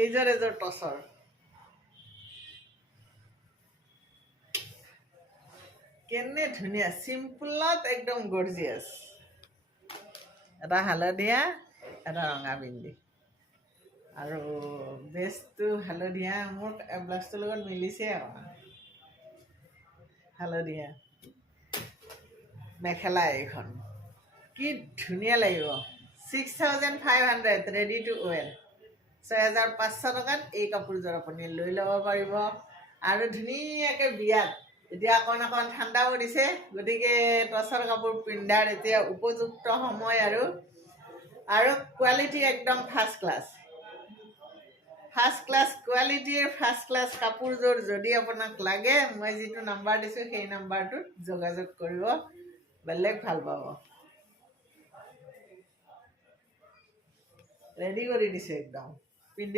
এইযোৰ এযোৰ টচৰ কেনে ধুনীয়া চিম্পলত একদম গৰ্জিয়াছ এটা হালধীয়া এটা ৰঙা পিন্ধি আৰু বেষ্টটো হালধীয়া মোৰ ব্লাউজটোৰ লগত মিলিছে অকণমান হালধীয়া মেখেলা এইখন কি ধুনীয়া লাগিব 6500 ৰেডি টু ৱেৰ 6500 টকাত এই কাপোৰযোৰ আপুনি লৈ ল'ব পাৰিব আৰু ধুনীয়াকৈ বিয়াত এতিয়া অকণ ঠাণ্ডা পৰিছে গতিকে টচৰ কাপোৰ পিন্ধাৰ এতিয়া উপযুক্ত সময় আৰু কোৱালিটি একদম ফাৰ্ষ্ট ক্লাছ কোৱালিটিৰ ফাৰ্ষ্ট ক্লাছ কাপোৰযোৰ যদি আপোনাক লাগে মই যিটো নাম্বাৰ দিছোঁ সেই নাম্বাৰটোত যোগাযোগ কৰিব বেলেগ ভাল পাব ৰেডি কৰি দিছে একদম